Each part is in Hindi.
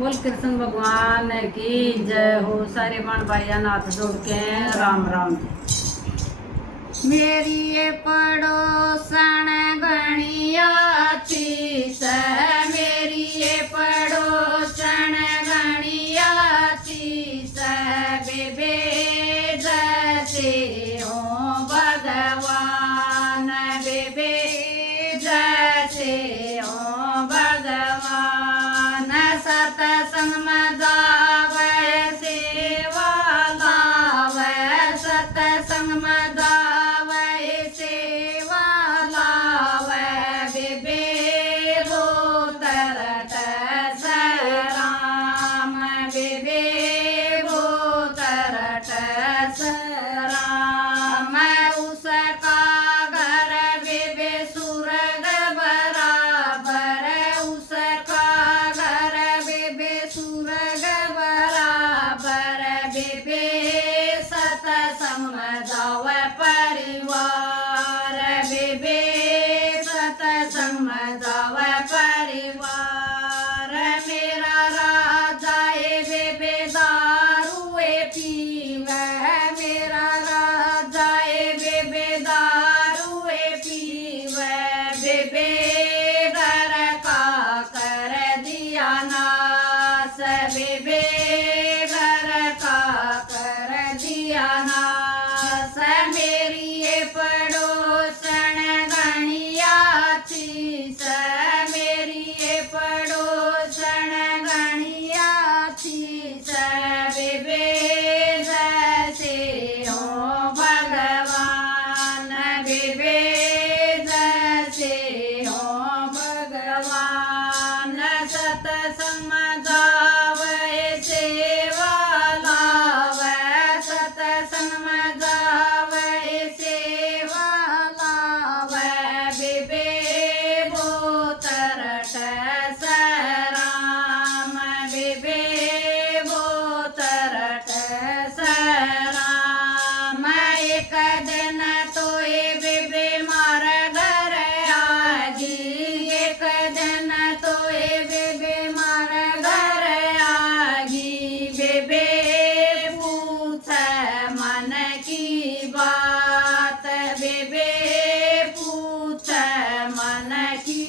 बोल कृष्ण भगवान की जय हो। सारे बाण भाइया नाथ जोड़ के राम राम जी। मेरी ये पड़ोसन घणी अच्छी से, मेरी ये पड़ोसन घणी अच्छी से, बेबे जैसे हो भगवान, बेबे जैसे हो भगवान। सतसंग में जावे सेवा लावे, सतसंग में जावे सेवा लावे, बेबे रो तरत सराम, बेबे रो तरत सराम। उसका घर बेबे सुरग बराबर, उसका घर बेबे सुरग बराबर, बेबे सतसंग में जावे परिवार, बेबे सतसंग में जावे परिवार। मेरा राजा ए बेबे दारुए पीवे, मेरा राजा ए बेबे दारुए पीवे, बेबे घर का कर दिया नास, बेबे घर का कर दिया नास। मेरी ये पड़ोसन घणी अच्छी से, मेरी ये पड़ोसन घणी अच्छी से, बेबे जैसे हो भगवान, बेबे जैसे हो भगवान। सतसंग में जावे सेवा लावे, सतसंग में जावे सेवा लावे, बेबे वो तरट सराम, बेबे वो तरट सराम। एक दिन तो ये बेबे मारा घर आगी, एक दिन तो ये बेबे मारा घर आगी, बेबे पूछ मन की बात, बेबे पूछ मन की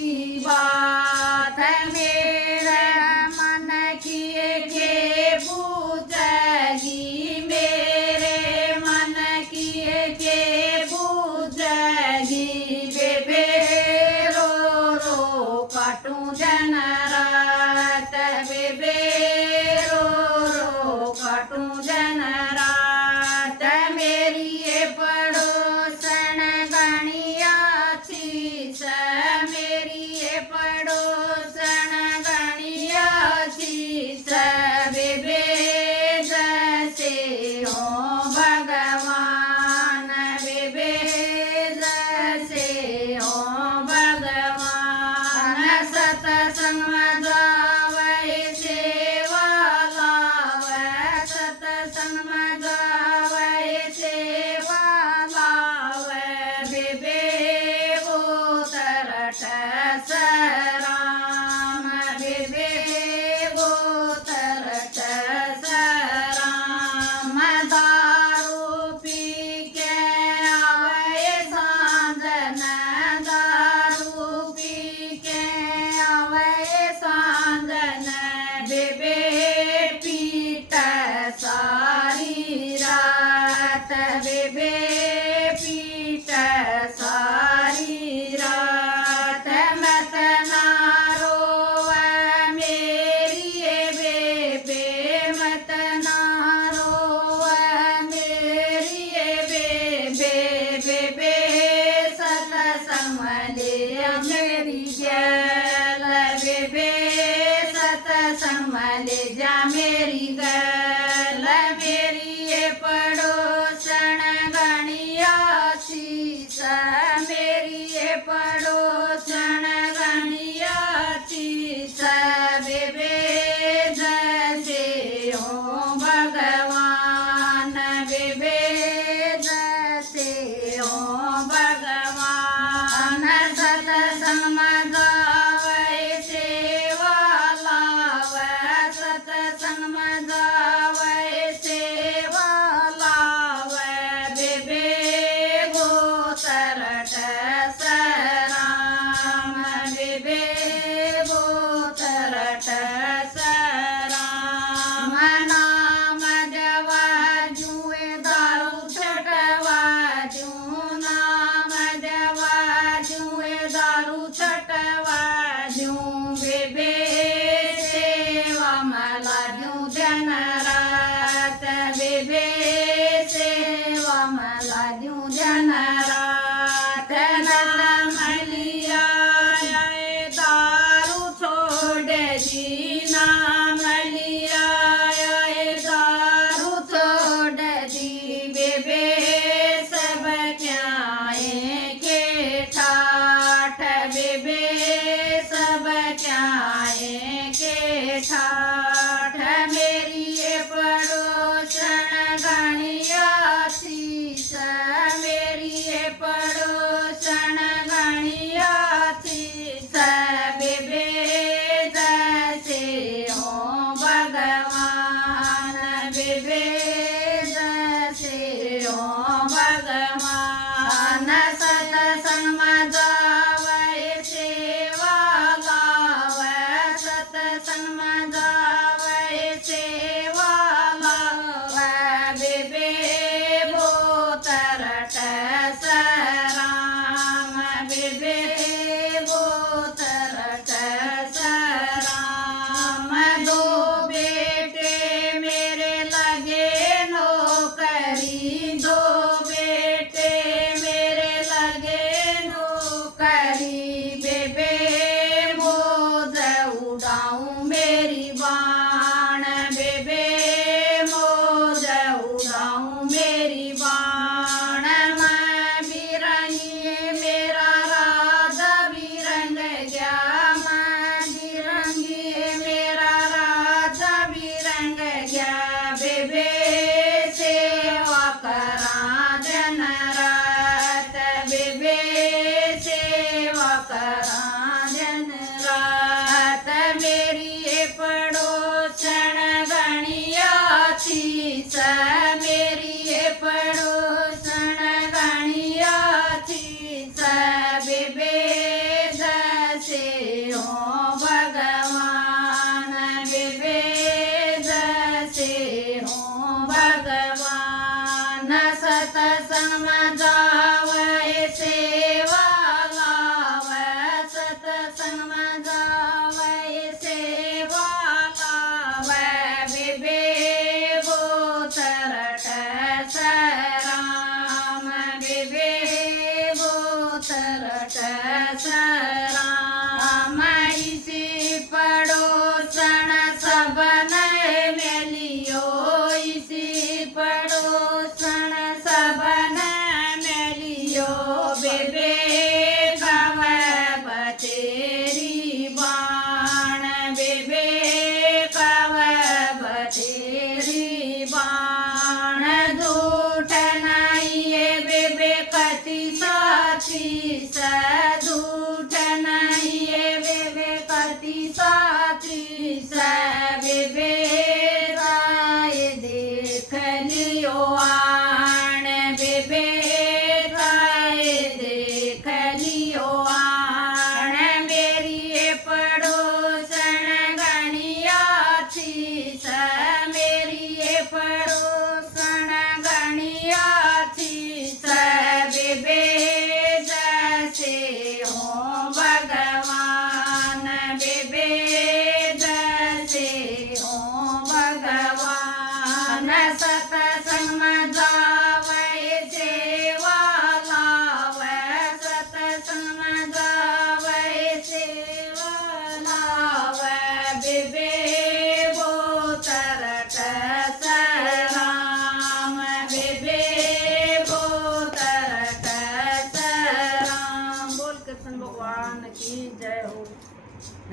बात। मेरे मन की के पूछगी, मेरे मन की के पूछगी, बेबे रो रो काटूं जन रात, बेबे रो रो काटूं जन रात। मेरी ये पड़ोसन घणी अच्छी से, मेरी ये पड़ोसन घणी अच्छी से, बेबे जैसे हो भगवान, बेबे जैसे हो भगवान। सतसंग में जावे सेवा लावे, सतसंग में जावे सेवा लावे, बेबे वो तरट सराम, बेबे वो तरट सराम। दारू पी के आवे सांझन, दारू पी के आवे सांझन, बेबे पीट सारी रात, बेबे पीट सारी रात। मत ना रोवे मेरी ये बेबे, मत ना रोवे मेरी ये बेबे, बेबे सतसंग ले मेरी गैल, बेबे सतसंग ले जा मेरी गैल। मेरी ये पड़ोसन घणी अच्छी से, मेरी ये पड़ोसन घणी अच्छी से, बेबे जैसे हो भगवान, बेबे जैसे हो भगवान। सतसंग में जावे सेवा लावे, संग में जावे सेवाला बेबे बोतरट सराम बेबे बोतरट सराम दो बेटे मेरे लगे नौकरी दो बेटे मेरे लगे नौकरी बेबे मोज उड़ाऊं मेरी बाण बेबे मोज उड़ाऊं मेरी बाण मैं बिरंगी मेरा राजा बिरंग गया मैं बिरंगी मेरा राजा बिरंग गया बेबे सेवा करा दिन रात बेबे सेवा करा दिन रात मेरी पड़ोसन गणिया थी स मेरी पड़ोसन गणिया थी स बेबे जैसे हो भगवान बेबे जैसे हो भगवान सतसंग में जावे सेवा लावे सतसंग में जावे सेवा लावे बेबे बोतरट सराम बेबे बोतरट सराम इसी पड़ोसन सबन मेलियो इसी पड़ोसन सबन मेलियो बेबे कव बतेरी बाण बेबे कव बतेरी बाण झूठ नहीं बेबे कति साथी स झूठ नहीं बेबे कति साथी स बेबे राय देख लियो आण बेबे राय देख लियो आण मेरी पड़ोसन गणिया थी स मेरी पड़ोसन गणिया थी स बेबे जैसे हो